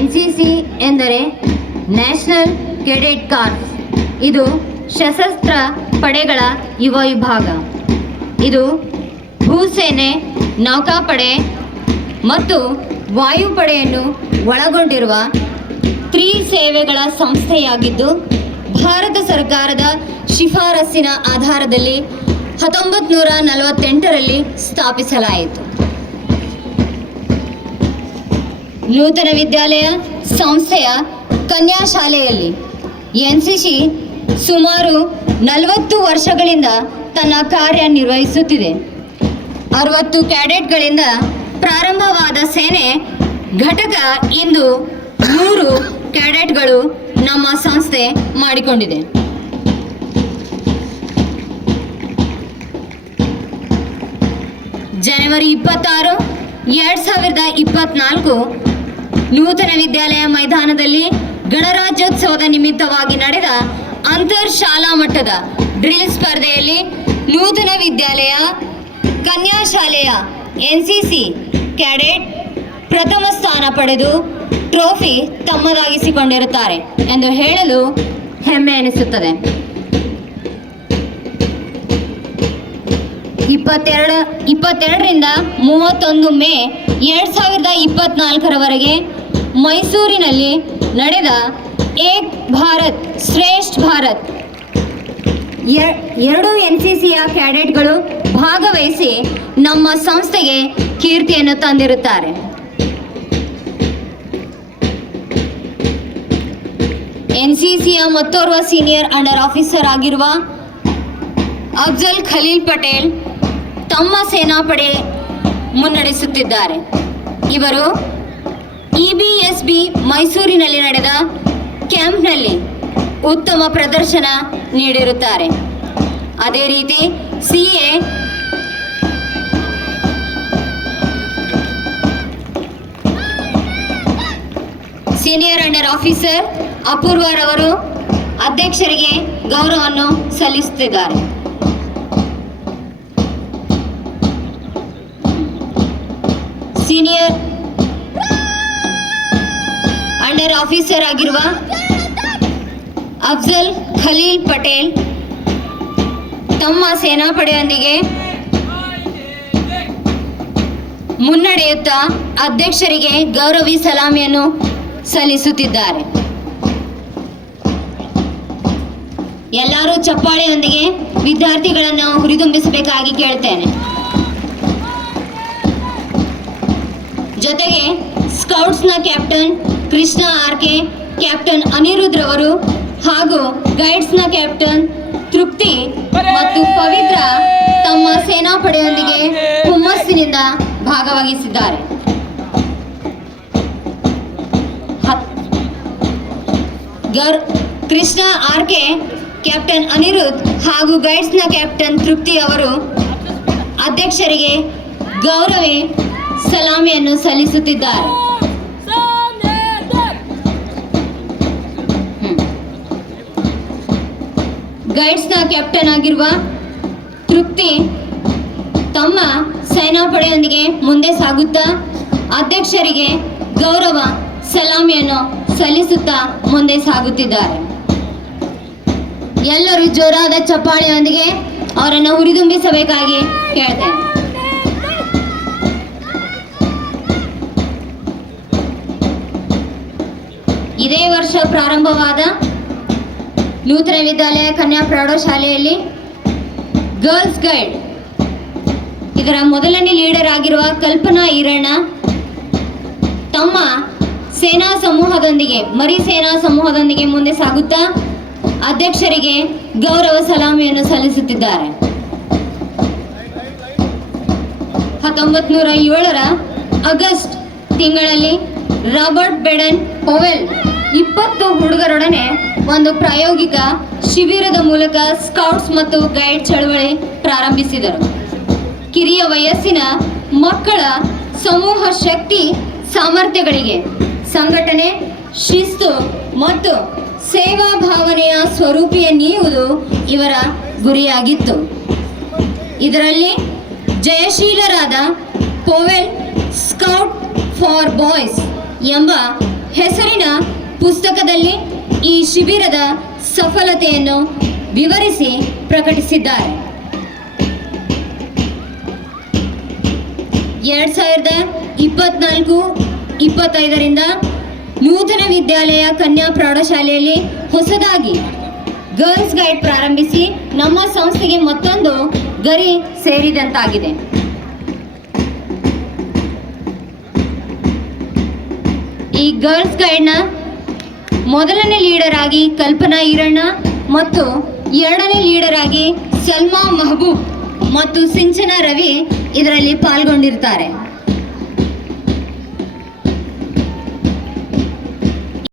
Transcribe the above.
NCC ಎಂದರೆ national cadet corps. ಇದು ಸಶಸ್ತ್ರ ಪಡೆಗಳ ಯುವ ವಿಭಾಗ. ಇದು ಭೂಸೇನೆ, ನೌಕಾಪಡೆ ಮತ್ತು ವಾಯುಪಡೆಯನ್ನು ಒಳಗೊಂಡಿರುವ ಸೇವೆಗಳ ಸಂಸ್ಥೆಯಾಗಿದ್ದು, ಭಾರತ ಸರ್ಕಾರದ ಶಿಫಾರಸ್ಸಿನ ಆಧಾರದಲ್ಲಿ 1948ರಲ್ಲಿ ಸ್ಥಾಪಿಸಲಾಯಿತು. ನೂತನ ವಿದ್ಯಾಲಯ ಸಂಸ್ಥೆಯ ಕನ್ಯಾಶಾಲೆಯಲ್ಲಿ NCC ಸುಮಾರು 40 ವರ್ಷಗಳಿಂದ ತನ್ನ ಕಾರ್ಯನಿರ್ವಹಿಸುತ್ತಿದೆ. 60 ಕ್ಯಾಡೆಟ್ಗಳಿಂದ ಪ್ರಾರಂಭವಾದ ಸೇನೆ ಘಟಕ ಇಂದು 100 ಕ್ಯಾಡೆಟ್ಗಳು ನಮ್ಮ ಸಂಸ್ಥೆ ಮಾಡಿಕೊಂಡಿದೆ. ಜನವರಿ 26, 2024 ನೂತನ ವಿದ್ಯಾಲಯ ಮೈದಾನದಲ್ಲಿ ಗಣರಾಜ್ಯೋತ್ಸವದ ನಿಮಿತ್ತವಾಗಿ ನಡೆದ ಅಂತರ್ ಶಾಲಾ ಮಟ್ಟದ ಡ್ರಿಲ್ ಸ್ಪರ್ಧೆಯಲ್ಲಿ ನೂತನ ವಿದ್ಯಾಲಯ ಕನ್ಯಾಶಾಲೆಯ NCC ಕ್ಯಾಡೆಟ್ ಪ್ರಥಮ ಸ್ಥಾನ ಪಡೆದು ಟ್ರೋಫಿ ತಮ್ಮದಾಗಿಸಿಕೊಂಡಿರುತ್ತಾರೆ ಎಂದು ಹೇಳಲು ಹೆಮ್ಮೆ ಎನಿಸುತ್ತದೆ. 22ರಿಂದ 31 ಮೇ 2024ರವರೆಗೆ ಮೈಸೂರಿನಲ್ಲಿ ನಡೆದ ಏಕ್ ಭಾರತ್ ಶ್ರೇಷ್ಠ ಭಾರತ್ 2 NCCಯ ಕ್ಯಾಡೆಟ್ಗಳು ಭಾಗವಹಿಸಿ ನಮ್ಮ ಸಂಸ್ಥೆಗೆ ಕೀರ್ತಿಯನ್ನು ತಂದಿರುತ್ತಾರೆ. NCCಯ ಮತ್ತೋರ್ವ ಸೀನಿಯರ್ ಅಂಡರ್ ಆಫೀಸರ್ ಆಗಿರುವ ಅಫ್ಜಲ್ ಖಲೀಲ್ ಪಟೇಲ್ ತಮ್ಮ ಸೇನಾಪಡೆ ಮುನ್ನಡೆಸುತ್ತಿದ್ದಾರೆ. ಇವರು EBSB ಮೈಸೂರಿನಲ್ಲಿ ನಡೆದ ಕ್ಯಾಂಪ್ನಲ್ಲಿ ಉತ್ತಮ ಪ್ರದರ್ಶನ ನೀಡಿರುತ್ತಾರೆ. ಅದೇ ರೀತಿ CA ಸೀನಿಯರ್ ಅಂಡರ್ ಆಫೀಸರ್ ಅಪೂರ್ವರವರು ಅಧ್ಯಕ್ಷರಿಗೆ ಗೌರವವನ್ನು ಸಲ್ಲಿಸುತ್ತಿದ್ದಾರೆ. ಸೀನಿಯರ್ ಅಂಡರ್ ಆಫೀಸರ್ ಆಗಿರುವ ಅಫ್ಜಲ್ ಖಲೀಲ್ ಪಟೇಲ್ ತಮ್ಮ ಸೇನಾಪಡೆಯೊಂದಿಗೆ ಮುನ್ನಡೆಯುತ್ತಾ ಅಧ್ಯಕ್ಷರಿಗೆ ಗೌರವಿ ಸಲಾಮಿಯನ್ನು ಸಲ್ಲಿಸುತ್ತಿದ್ದಾರೆ. ಎಲ್ಲರೂ ಚಪ್ಪಾಳೆಯೊಂದಿಗೆ ವಿದ್ಯಾರ್ಥಿಗಳನ್ನು ಹುರಿದುಂಬಿಸಬೇಕಾಗಿ ಕೇಳ್ತೇನೆ. ಜೊತೆಗೆ ಸ್ಕೌಟ್ಸ್ನ captain Krishna RK, captain Aniruddh ರವರು ಹಾಗೂ ಗೈಡ್ಸ್ನ ಕ್ಯಾಪ್ಟನ್ ತೃಪ್ತಿ ಮತ್ತು ಪವಿತ್ರ ತಮ್ಮ ಸೇನಾಪಡೆಯೊಂದಿಗೆ ಹುಮ್ಮಸ್ಸಿನಿಂದ ಭಾಗವಹಿಸಿದ್ದಾರೆ. ಕೃಷ್ಣ RK, ಕ್ಯಾಪ್ಟನ್ ಅನಿರುದ್ಧ್ ಹಾಗೂ ಗೈಡ್ಸ್ನ ಕ್ಯಾಪ್ಟನ್ ತೃಪ್ತಿ ಅವರು ಅಧ್ಯಕ್ಷರಿಗೆ ಗೌರವಿ ಸಲಾಮಿಯನ್ನು ಸಲ್ಲಿಸುತ್ತಿದ್ದಾರೆ. ಗೈಡ್ಸ್ನ ಕ್ಯಾಪ್ಟನ್ ಆಗಿರುವ ತೃಪ್ತಿ ತಮ್ಮ ಸೇನಾಪಡೆಯೊಂದಿಗೆ ಮುಂದೆ ಸಾಗುತ್ತಾ ಅಧ್ಯಕ್ಷರಿಗೆ ಗೌರವ ಸಲಾಮಿಯನ್ನು ಸಲ್ಲಿಸುತ್ತಾ ಮುಂದೆ ಸಾಗುತ್ತಿದ್ದಾರೆ. ಎಲ್ಲರೂ ಜೋರಾದ ಚಪ್ಪಾಳೆಯೊಂದಿಗೆ ಅವರನ್ನು ಹುರಿದುಂಬಿಸಬೇಕಾಗಿ ಕೇಳ್ತೇನೆ. ಇದೇ ವರ್ಷ ಪ್ರಾರಂಭವಾದ ನೂತನ ವಿದ್ಯಾಲಯ ಕನ್ಯಾ ಪ್ರೌಢಶಾಲೆಯಲ್ಲಿ ಗರ್ಲ್ಸ್ ಗೈಡ್ ಇದರ ಮೊದಲನೇ ಲೀಡರ್ ಆಗಿರುವ ಕಲ್ಪನಾ ಈರಣ್ಣ ತಮ್ಮ ಸೇನಾ ಸಮೂಹದೊಂದಿಗೆ ಮರಿ ಸೇನಾ ಸಮೂಹದೊಂದಿಗೆ ಮುಂದೆ ಸಾಗುತ್ತಾ ಅಧ್ಯಕ್ಷರಿಗೆ ಗೌರವ ಸಲಾಮಿಯನ್ನು ಸಲ್ಲಿಸುತ್ತಿದ್ದಾರೆ. 1907ರ ಆಗಸ್ಟ್ ತಿಂಗಳಲ್ಲಿ ರಾಬರ್ಟ್ ಬೆಡನ್ ಪೊವೆಲ್ 20 ಹುಡುಗರೊಡನೆ ಒಂದು ಪ್ರಾಯೋಗಿಕ ಶಿಬಿರದ ಮೂಲಕ ಸ್ಕೌಟ್ಸ್ ಮತ್ತು ಗೈಡ್ ಚಳವಳಿ ಪ್ರಾರಂಭಿಸಿದರು. ಕಿರಿಯ ವಯಸ್ಸಿನ ಮಕ್ಕಳ ಸಮೂಹ ಶಕ್ತಿ ಸಾಮರ್ಥ್ಯಗಳಿಗೆ ಸಂಘಟನೆ, ಶಿಸ್ತು ಮತ್ತು ಸೇವಾ ಭಾವನೆಯ ಸ್ವರೂಪಿಯ ನೀಡುವುದು ಇವರ ಗುರಿಯಾಗಿತ್ತು. ಇದರಲ್ಲಿ ಜಯಶೀಲರಾದ ಪೊವೆಲ್ ಸ್ಕೌಟ್ ಫಾರ್ ಬಾಯ್ಸ್ ಎಂಬ ಹೆಸರಿನ ಪುಸ್ತಕದಲ್ಲಿ ಈ ಶಿಬಿರದ ಸಫಲತೆಯನ್ನು ವಿವರಿಸಿ ಪ್ರಕಟಿಸಿದ್ದಾರೆ. 2024-25ರಿಂದ ನೂತನ ವಿದ್ಯಾಲಯ ಕನ್ಯಾ ಪ್ರೌಢಶಾಲೆಯಲ್ಲಿ ಹೊಸದಾಗಿ ಗರ್ಲ್ಸ್ ಗೈಡ್ ಪ್ರಾರಂಭಿಸಿ ನಮ್ಮ ಸಂಸ್ಥೆಗೆ ಮತ್ತೊಂದು ಗರಿ ಸೇರಿದಂತಾಗಿದೆ. ಈ ಗರ್ಲ್ಸ್ ಗೈಡ್ನ ಮೊದಲನೇ ಲೀಡರ್ ಆಗಿ ಕಲ್ಪನಾ ಈರಣ್ಣ ಮತ್ತು ಎರಡನೇ ಲೀಡರ್ ಆಗಿ ಸಲ್ಮಾ ಮಹಬೂಬ್ ಮತ್ತು ಸಿಂಚನಾ ರವಿ ಇದರಲ್ಲಿ ಪಾಲ್ಗೊಂಡಿರ್ತಾರೆ.